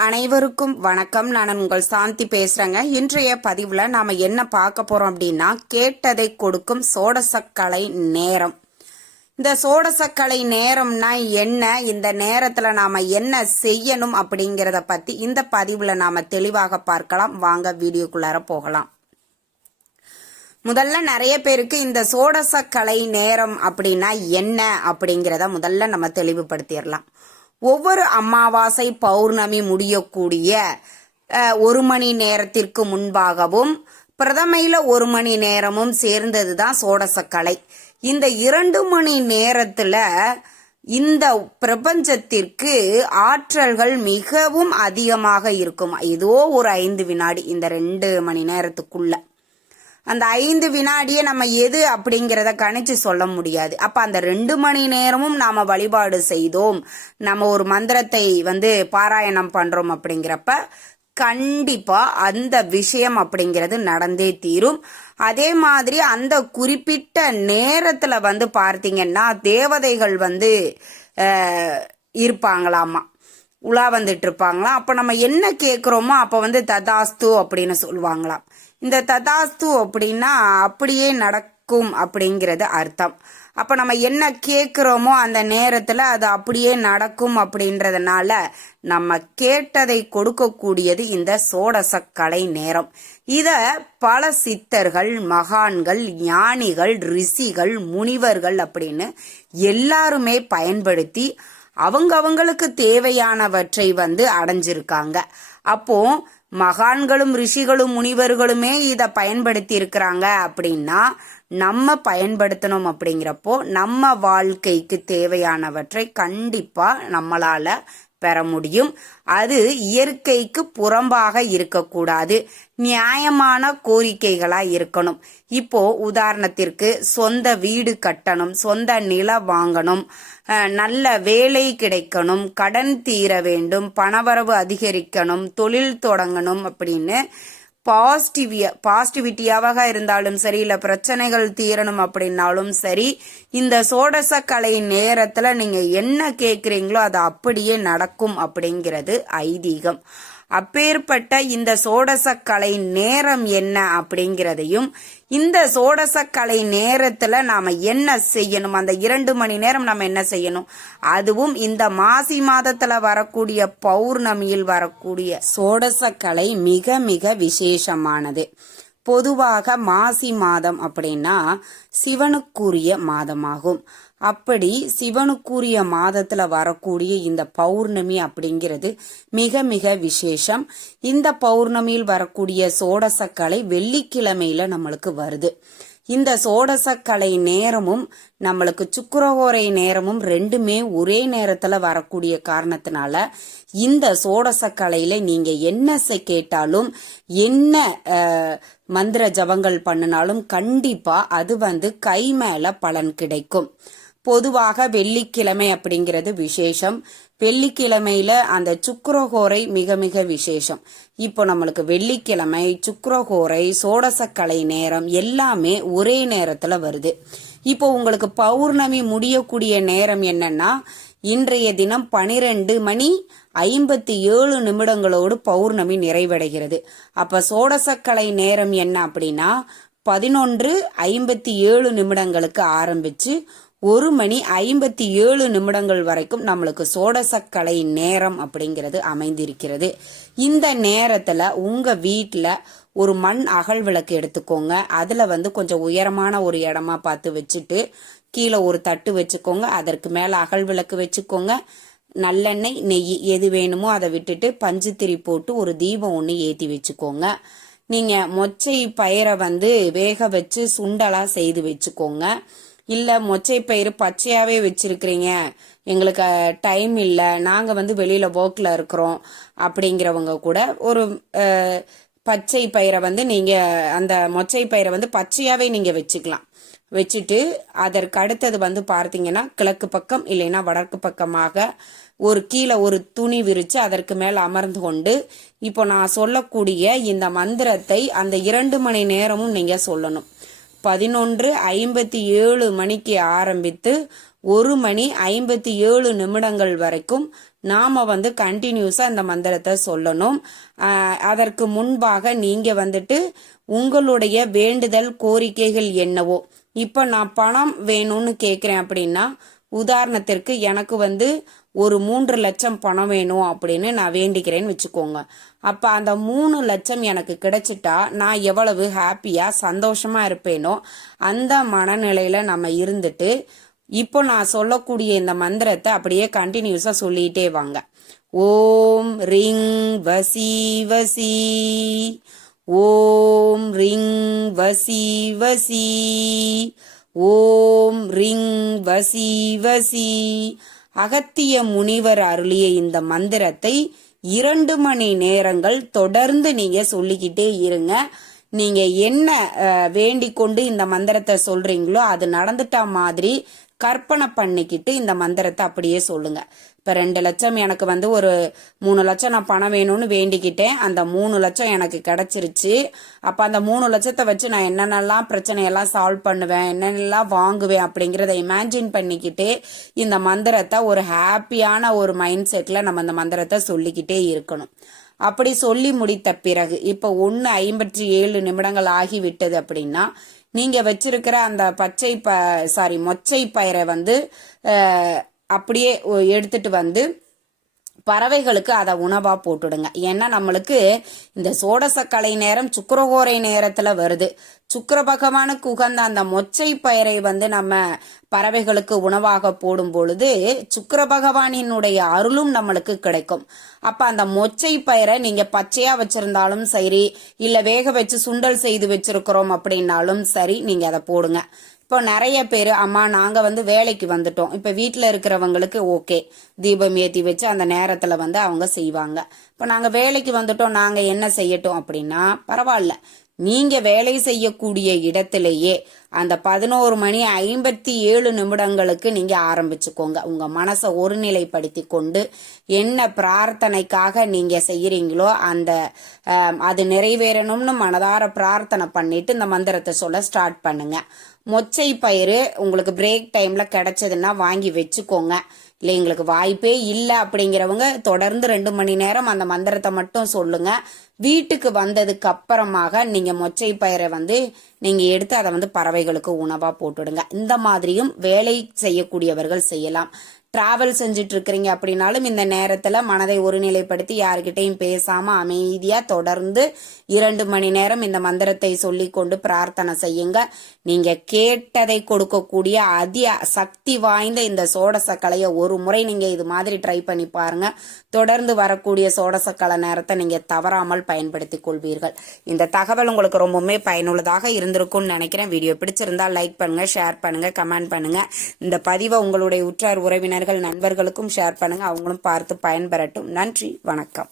அனைவருக்கும் வணக்கம். நான் உங்கள் சாந்தி பேசுறேங்க. இன்றைய பதிவுல நாம என்ன பார்க்க போறோம் அப்படின்னா, கேட்டதை கொடுக்கும் சோடசக்கலை நேரம். இந்த சோடசக்கலை நேரம்னா என்ன, இந்த நேரத்துல நாம என்ன செய்யணும் அப்படிங்கறத பத்தி இந்த பதிவுல நாம தெளிவாக பார்க்கலாம். வாங்க வீடியோக்குள்ளார போகலாம். முதல்ல நிறைய பேருக்கு இந்த சோடசக்கலை நேரம் அப்படின்னா என்ன அப்படிங்கிறத முதல்ல நம்ம தெளிவுபடுத்திடலாம். ஒவ்வொரு அமாவாசை பௌர்ணமி முடியக்கூடிய 1 மணி நேரத்திற்கு முன்பாகவும் பிரதமையில 1 மணி நேரமும் சேர்ந்ததுதான் சோடசக்கலை. இந்த 2 மணி நேரத்துல இந்த பிரபஞ்சத்திற்கு ஆற்றல்கள் மிகவும் அதிகமாக இருக்கும். ஏதோ ஒரு 5 வினாடி இந்த 2 மணி நேரத்துக்குள்ள அந்த 5 வினாடியை நம்ம எது அப்படிங்கிறத கணிச்சு சொல்ல முடியாது. அப்ப அந்த 2 மணி நேரமும் நாம வழிபாடு செய்தோம், நம்ம ஒரு மந்திரத்தை பாராயணம் பண்றோம் அப்படிங்கிறப்ப கண்டிப்பா அந்த விஷயம் அப்படிங்கிறது நடந்தே தீரும். அதே மாதிரி அந்த குறிப்பிட்ட நேரத்துல பார்த்தீங்கன்னா தேவதைகள் இருப்பாங்களாமா, உலா வந்துட்டு இருப்பாங்களாம். அப்ப நம்ம என்ன கேட்கிறோமோ அப்ப ததாஸ்து அப்படின்னு சொல்லுவாங்களாம். இந்த ததாஸ்து அப்படின்னா அப்படியே நடக்கும் அப்படிங்கிறது அர்த்தம். அப்ப நம்ம என்ன கேட்கிறோமோ அந்த நேரத்துல அது அப்படியே நடக்கும் அப்படின்றதுனால நம்ம கேட்டதை கொடுக்கக்கூடியது இந்த சோடசக்கலை நேரம். இத பல சித்தர்கள், மகான்கள், ஞானிகள், ரிஷிகள், முனிவர்கள் அப்படின்னு எல்லாருமே பயன்படுத்தி அவங்களுக்கு தேவையானவற்றை அடைஞ்சிருக்காங்க. அப்போ மகான்களும் ரிஷிகளும் முனிவர்களுமே இதை பயன்படுத்தி இருக்கிறாங்க அப்படின்னா நம்ம பயன்படுத்தணும். அப்படிங்கிறப்போ நம்ம வாழ்க்கைக்கு தேவையானவற்றை கண்டிப்பா நம்மளால பெற முடியும். அது இயற்கைக்கு புறம்பாக இருக்கக்கூடாது, நியாயமான கோரிக்கைகளா இருக்கணும். இப்போ உதாரணத்திற்கு சொந்த வீடு கட்டணும், சொந்த நிலம் வாங்கணும், நல்ல வேலை கிடைக்கணும், கடன் தீர வேண்டும், பணவரவு அதிகரிக்கணும், தொழில் தொடங்கணும் அப்படின்னு பாசிட்டிவிட்டியாக இருந்தாலும் சரி, இல்ல பிரச்சனைகள் தீரணும் அப்படின்னாலும் சரி, இந்த சோடசக்கலை நேரத்துல நீங்க என்ன கேக்குறீங்களோ அது அப்படியே நடக்கும் அப்படிங்கிறது ஐதீகம். அப்பேற்பட்ட இந்த சோடசக்கலை நேரம் என்ன அப்படிங்கிறதையும், இந்த சோடசக்கலை நேரத்துல நாம என்ன செய்யணும், அந்த 2 மணி நேரம் நாம என்ன செய்யணும், அதுவும் இந்த மாசி மாதத்துல வரக்கூடிய பௌர்ணமியில் வரக்கூடிய சோடசக்கலை மிக மிக விசேஷமானது. பொதுவாக மாசி மாதம் அப்படின்னா சிவனுக்குரிய மாதமாகும். அப்படி சிவனுக்குரிய மாதத்துல வரக்கூடிய இந்த பௌர்ணமி அப்படிங்கிறது மிக மிக விசேஷம். இந்த பௌர்ணமியில் வரக்கூடிய சோடசக்கலை வெள்ளிக்கிழமையில நம்மளுக்கு வருது. இந்த சோடசக்கலை நேரமும் நம்மளுக்கு சுக்கிரஹோரை நேரமும் ரெண்டுமே ஒரே நேரத்துல வரக்கூடிய காரணத்தினால இந்த சோடசக்கலையில நீங்க என்ன கேட்டாலும், என்ன மந்திர ஜபங்கள் பண்ணினாலும் கண்டிப்பா அது கை மேல பலன் கிடைக்கும். பொதுவாக வெள்ளிக்கிழமை அப்படிங்கிறது விசேஷம். வெள்ளிக்கிழமையில அந்த சுக்கிரஹோரை மிக மிக விசேஷம். இப்போ நம்மளுக்கு வெள்ளிக்கிழமை, சுக்கிரஹோரை, சோடசக்கலை நேரம் எல்லாமே ஒரே நேரத்துல வருது. இப்போ உங்களுக்கு பௌர்ணமி முடியக்கூடிய நேரம் என்னன்னா, இன்றைய தினம் 12:57 பௌர்ணமி நிறைவடைகிறது. அப்ப சோடசக்கலை நேரம் என்ன அப்படின்னா 11:57 ஆரம்பிச்சு 1:57 வரைக்கும் நம்மளுக்கு சோடசக்கலை நேரம் அப்படிங்கிறது அமைந்திருக்கிறது. இந்த நேரத்துல உங்க வீட்டுல ஒரு மண் அகல் விளக்கு எடுத்துக்கோங்க. அதுல கொஞ்சம் உயரமான ஒரு இடமா பார்த்து வச்சுட்டு கீழே ஒரு தட்டு வச்சுக்கோங்க. அதற்கு மேல அகல் விளக்கு வச்சுக்கோங்க. நல்லெண்ணெய், நெய் எது வேணுமோ அதை விட்டுட்டு பஞ்சுத்திரி போட்டு ஒரு தீபம் ஒன்று ஏற்றி வச்சுக்கோங்க. நீங்க மொச்சை பயிரை வேக வச்சு சுண்டலா செய்து வச்சுக்கோங்க. இல்ல மொச்சை பயிறு பச்சையாவே வச்சிருக்கிறீங்க, எங்களுக்கு டைம் இல்ல, நாங்க வெளியில ஒர்க்ல இருக்கிறோம் அப்படிங்கிறவங்க கூட ஒரு பச்சை பயிரை நீங்க அந்த மொச்சை பயிரை பச்சையாவே நீங்க வச்சுக்கலாம். வச்சுட்டு அதற்கு அடுத்தது பார்த்தீங்கன்னா கிழக்கு பக்கம் இல்லைன்னா வடக்கு பக்கமாக ஒரு கீழே ஒரு துணி விரிச்சு அதற்கு மேல அமர்ந்து கொண்டு இப்போ நான் சொல்லக்கூடிய இந்த மந்திரத்தை அந்த 2 மணி நேரமும் நீங்க சொல்லணும். 11:57 ஆரம்பித்து 1:57 வரைக்கும் நாம வந்து கண்டினியூஸா இந்த மந்திரத்தை சொல்லணும். அதற்கு முன்பாக நீங்க வந்துட்டு உங்களுடைய வேண்டுதல் கோரிக்கைகள் என்னவோ, இப்ப நான் பணம் வேணும்னு கேக்குறேன் அப்படின்னா, உதாரணத்திற்கு எனக்கு வந்து ஒரு 3 லட்சம் பணம் வேணும் அப்படின்னு நான் வேண்டிக்கிறேன்னு வச்சுக்கோங்க. அப்ப அந்த 3 லட்சம் எனக்கு கிடைச்சிட்டா நான் எவ்வளவு ஹாப்பியா சந்தோஷமா இருப்பேனோ அந்த மனநிலையில நம்ம இருந்துட்டு, இப்போ நான் சொல்லக்கூடிய இந்த மந்திரத்தை அப்படியே கண்டினியூஸா சொல்லிட்டே வாங்க. ஓம் ரிங் வசி வசி, ஓம் ரிங் வசி வசி, ஓம் ரிங் வசி வசி. அகத்திய முனிவர் அருளிய இந்த மந்திரத்தை 2 மணி நேரங்கள் தொடர்ந்து நீங்க சொல்லிக்கிட்டே இருங்க. நீங்க என்ன வேண்டிக் கொண்டு இந்த மந்திரத்தை சொல்றீங்களோ அது நடந்துட்டா மாதிரி கற்பனை பண்ணிக்கிட்டு இந்த மந்திரத்தை அப்படியே சொல்லுங்க. இப்ப 2 லட்சம் எனக்கு வந்து ஒரு 3 லட்சம் நான் பணம் வேணும்னு வேண்டிக்கிட்டேன். அந்த 3 லட்சம் எனக்கு கிடைச்சிருச்சு. அப்ப அந்த 3 லட்சத்தை வச்சு நான் என்னென்னலாம் பிரச்சனையெல்லாம் சால்வ் பண்ணுவேன், என்னென்னலாம் வாங்குவேன் அப்படிங்கிறத இமேஜின் பண்ணிக்கிட்டே இந்த மந்திரத்தை ஒரு ஹாப்பியான ஒரு மைண்ட் செட்ல நம்ம இந்த மந்திரத்தை சொல்லிக்கிட்டே இருக்கணும். அப்படி சொல்லி முடித்த பிறகு இப்ப 1:57 நிமிடங்கள் ஆகிவிட்டது அப்படின்னா, நீங்க வச்சிருக்கிற அந்த மொச்சை பயிரை வந்து அப்படியே எடுத்துட்டு வந்து பறவைகளுக்கு அதை உணவா போட்டுடுங்க. ஏன்னா நம்மளுக்கு இந்த சோடசக்கலை நேரம் சுக்கிரஹோரை நேரத்துல வருது. சுக்கிர பகவானுக்கு உகந்த அந்த மொச்சை பயிரை வந்து நம்ம பறவைகளுக்கு உணவாக போடும் பொழுது சுக்கிர பகவானினுடைய அருளும் நம்மளுக்கு கிடைக்கும். அப்ப அந்த மொச்சை பயிரை நீங்க பச்சையா வச்சிருந்தாலும் சரி, இல்ல வேக வச்சு சுண்டல் செய்து வச்சிருக்கிறோம் அப்படின்னாலும் சரி, நீங்க அதை போடுங்க. இப்போ நிறைய பேர் அம்மா நாங்க வந்து வேலைக்கு வந்துட்டோம், இப்ப வீட்டுல இருக்கிறவங்களுக்கு ஓகே தீபம் ஏத்தி வச்சு அந்த நேரத்துல வந்து அவங்க செய்வாங்க. இப்ப நாங்க வேலைக்கு வந்துட்டோம், நாங்க என்ன செய்யட்டும் அப்படின்னா பரவாயில்ல, நீங்க வேலை செய்யக்கூடிய இடத்திலேயே அந்த 11:57 நிமிடங்களுக்கு நீங்க ஆரம்பிச்சுக்கோங்க. உங்க மனசை ஒருநிலைப்படுத்தி கொண்டு என்ன பிரார்த்தனைக்காக நீங்க செய்யறீங்களோ அந்த அது நிறைவேறணும்னு மனதார பிரார்த்தனை பண்ணிட்டு இந்த மந்திரத்தை சொல்ல ஸ்டார்ட் பண்ணுங்க. மொச்சை பயிறு உங்களுக்கு பிரேக் டைம்ல கிடைச்சதுன்னா வாங்கி வச்சுக்கோங்க. இல்லை எங்களுக்கு வாய்ப்பே இல்லை அப்படிங்கிறவங்க தொடர்ந்து 2 மணி நேரம் அந்த மந்திரத்தை மட்டும் சொல்லுங்க. வீட்டுக்கு வந்ததுக்கு அப்புறமாக நீங்க மொச்சை பயிரை வந்து நீங்க எடுத்து அதை வந்து பறவைகளுக்கு உணவா போட்டுடுங்க. இந்த மாதிரியும் வேலை செய்யக்கூடியவர்கள் செய்யலாம். டிராவல் செஞ்சுட்டு இருக்கிறீங்க அப்படின்னாலும் இந்த நேரத்துல மனதை ஒருநிலைப்படுத்தி யாருக்கிட்டையும் பேசாம அமைதியா தொடர்ந்து 2 மணி நேரம் இந்த மந்திரத்தை சொல்லி கொண்டு பிரார்த்தனை செய்யுங்க. நீங்க கேட்டதை கொடுக்கக்கூடிய சக்தி வாய்ந்த இந்த சோடசக்கலையை ஒரு முறை நீங்க இது மாதிரி ட்ரை பண்ணி பாருங்க. தொடர்ந்து வரக்கூடிய சோடசக்கலை நேரத்தை நீங்க தவறாமல் பயன்படுத்தி கொள்வீர்கள். இந்த தகவல் உங்களுக்கு ரொம்பவுமே பயனுள்ளதாக இருந்திருக்கும்னு நினைக்கிறேன். வீடியோ பிடிச்சிருந்தா லைக் பண்ணுங்க, ஷேர் பண்ணுங்க, கமெண்ட் பண்ணுங்க. இந்த பதிவை உங்களுடைய உற்றார் உறவினர் நண்பர்களுக்கும் ஷேர் பண்ணுங்க, அவங்களும் பார்த்து பயன்பெறட்டும். நன்றி, வணக்கம்.